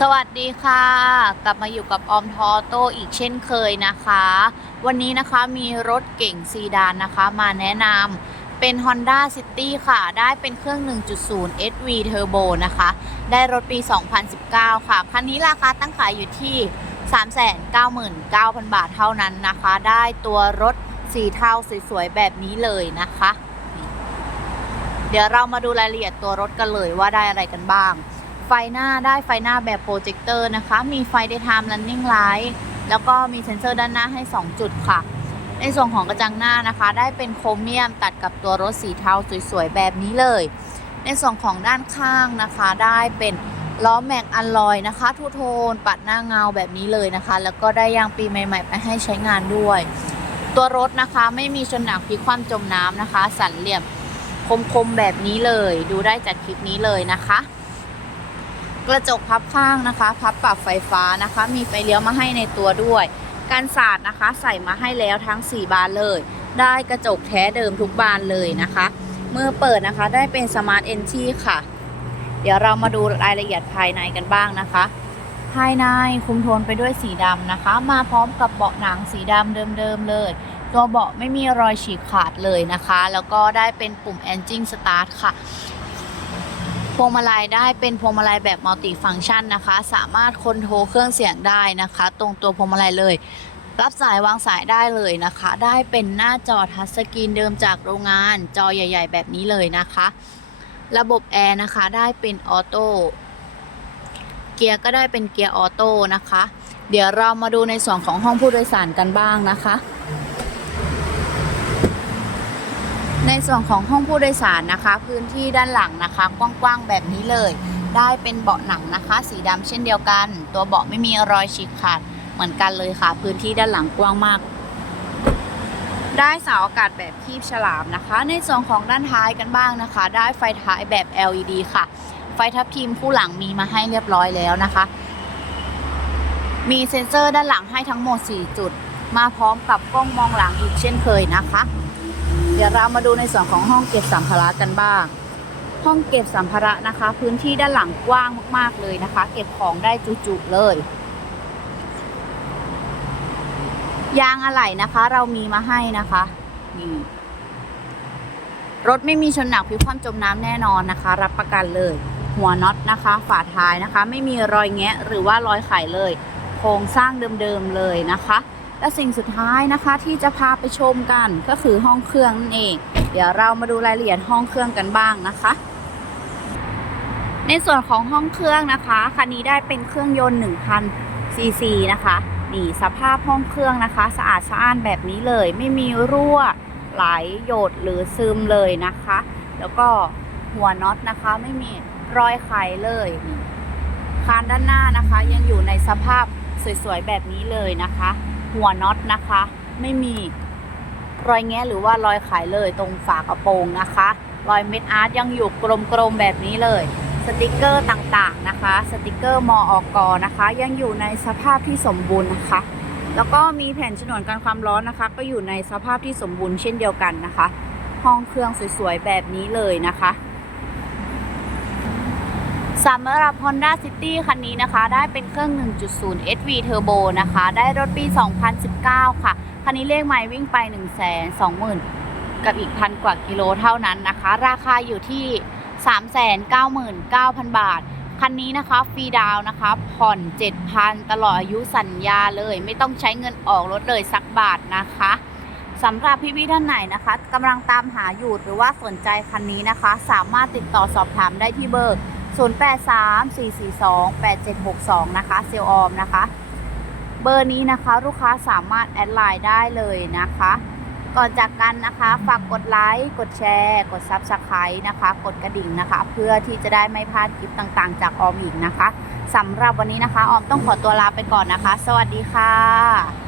สวัสดีค่ะ กลับมาอยู่กับออมทอโต้อีกเช่นเคยนะคะ วันนี้นะคะมีรถเก่งซีดานนะคะมาแนะนำเป็น Honda City ค่ะ ได้เป็นเครื่อง 1.0 SV Turbo นะคะ ได้รถปี 2019 ค่ะ คันนี้ราคาตั้งขายอยู่ที่ 399,000 บาทเท่านั้นนะคะ ได้ตัวรถสีเทาสวยๆ แบบนี้เลยนะคะ เดี๋ยวเรามาดูรายละเอียดตัวรถกันเลยว่าได้อะไรกันบ้าง ไฟหน้าได้ไฟหน้าแบบโปรเจคเตอร์นะคะ มีไฟ daytime running light แล้วก็มีเซ็นเซอร์ด้านหน้าให้ 2 จุดค่ะ ในส่วนของกระจังหน้านะคะ ได้เป็นโครเมียมตัดกับตัวรถสีเทาสวยๆ แบบนี้เลย ในส่วนของด้านข้างนะคะ ได้เป็นล้อแม็กอัลลอยนะคะ ทูโทน ปัดหน้าเงาแบบนี้เลยนะคะ แล้วก็ได้ยางปีใหม่ๆ ไปให้ใช้งานด้วย ตัวรถนะคะไม่มีชนหนักพลิกคว่ำจมน้ำนะคะ สันเหลี่ยมคมๆแบบนี้เลย ดูได้จากคลิปนี้เลยนะคะ กระจกพับข้างนะคะ พับปรับไฟฟ้านะคะ มีไฟเลี้ยวมาให้ในตัวด้วย การสาดนะคะใส่มาให้แล้วทั้ง 4 บานเลย ได้กระจกแท้เดิมทุกบานเลยนะคะ เมื่อเปิดนะคะได้เป็นสมาร์ทเอนทีค่ะ เดี๋ยวเรามาดูรายละเอียดภายในกันบ้างนะคะ ภายในคุมโทนไปด้วยสีดำนะคะ มาพร้อมกับเบาะหนังสีดำเดิมๆเลย ตัวเบาะไม่มีรอยฉีกขาดเลยนะคะ แล้วก็ได้เป็นปุ่ม Engine Start ค่ะ พวงมาลัยได้เป็นพวงมาลัยแบบมัลติฟัง c t ชันนะคะ สามารถคอนโทรเครื่องเสียงได้นะคะ ตรงตัวพวงมาลัยเลย รับสายวางสายได้เลยนะคะ ได้เป็นหน้าจอทัชสกรีนเดิมจากโรงงาน จอใหญ่ ๆ แบบนี้เลยนะคะ ระบบแอร์นะคะได้เป็นออโต้เกียร์ก็ได้เป็นเกียร์ออโต้นะคะ เดี๋ยวเรามาดูในส่วนของห้องผู้โดยสารกันบ้างนะคะ ในส่วนของห้องผู้โดยสารนะคะ พื้นที่ด้านหลังนะคะ กว้างๆแบบนี้เลย ได้เป็นเบาะหนังนะคะ สีดำเช่นเดียวกัน ตัวเบาะไม่มีรอยฉีกขาดเหมือนกันเลยค่ะ พื้นที่ด้านหลังกว้างมาก ได้เสาอากาศแบบคีบฉลามนะคะ ในส่วนของด้านท้ายกันบ้างนะคะ ได้ไฟท้ายแบบ LED ค่ะ ไฟทับทิมคู่หลังมีมาให้เรียบร้อยแล้วนะคะ มีเซ็นเซอร์ด้านหลังให้ทั้งหมด 4 จุด มาพร้อมกับกล้องมองหลังอีกเช่นเคยนะคะ เดี๋ยวเรามาดูในส่วนของห้องเก็บสัมภาระกันบ้าง ห้องเก็บสัมภาระนะคะ พื้นที่ด้านหลังกว้างมาก ๆ เลยนะคะ เก็บของได้จุๆเลย ยางอะไหล่นะคะ เรามีมาให้นะคะนี่รถไม่มีชนหนักพลิกคว่ำจมน้ำแน่นอนนะคะ รับประกันเลย หัวน็อตนะคะ ฝาท้ายนะคะ ไม่มีรอยแงะหรือว่ารอยไขเลย โครงสร้างเดิมๆเลยนะคะ และสิ่งสุดท้ายนะคะที่จะพาไปชมกันก็คือห้องเครื่องนั่นเอง เดี๋ยวเรามาดูรายละเอียดห้องเครื่องกันบ้างนะคะ ในส่วนของห้องเครื่องนะคะคันนี้ได้เป็นเครื่องยนต์1,000ซีซีนะคะนี่สภาพห้องเครื่องนะคะ สะอาดสะอ้านแบบนี้เลย ไม่มีรั่วไหลหยดหรือซึมเลยนะคะ แล้วก็หัวน็อตนะคะ ไม่มีรอยไขเลยคานด้านหน้านะคะ ยังอยู่ในสภาพสวยๆแบบนี้เลยนะคะ หัวน็อตนะคะ ไม่มีรอยแงะหรือว่ารอยไขเลยตรงฝากระโปรงนะคะ รอยเม็ดอาร์ตยังอยู่กลมๆแบบนี้เลย สติกเกอร์ต่างๆนะคะ สติกเกอร์มออกอนะคะ ยังอยู่ในสภาพที่สมบูรณ์นะคะ แล้วก็มีแผ่นฉนวนกันความร้อนนะคะ ก็อยู่ในสภาพที่สมบูรณ์เช่นเดียวกันนะคะ ห้องเครื่องสวยๆแบบนี้เลยนะคะ สำหรับ Honda City คันนี้นะคะ ได้เป็นเครื่อง 1.0 SV Turbo นะคะ ได้รถปี 2019 ค่ะ คันนี้เลขไมล์วิ่งไป 1 2 0 0 0 0 กับอีกพันกว่ากิโลเท่านั้นนะคะ ราคาอยู่ที่ 399,000 บาท คันนี้นะคะฟรีดาวนะคะ ผ่อน 7,000 ตลอดอายุสัญญาเลย ไม่ต้องใช้เงินออกรถเลยสักบาทนะคะสำหรับพี่ๆท่านไหนนะคะกำลังตามหาอยู่หรือว่าสนใจคันนี้นะคะ สามารถติดต่อสอบถามได้ที่เบอร์ 0834428762 นะคะ เซลออมนะคะ เบอร์นี้นะคะลูกค้าสามารถแอดไลน์ได้เลยนะคะ ก่อนจากกันนะคะฝากกดไลค์ กดแชร์ กด Subscribe นะคะ กดกระดิ่งนะคะ เพื่อที่จะได้ไม่พลาดคลิปต่างๆ จากออมอีกนะคะสำหรับวันนี้นะคะ ออมต้องขอตัวลาไปก่อนนะคะ สวัสดีค่ะ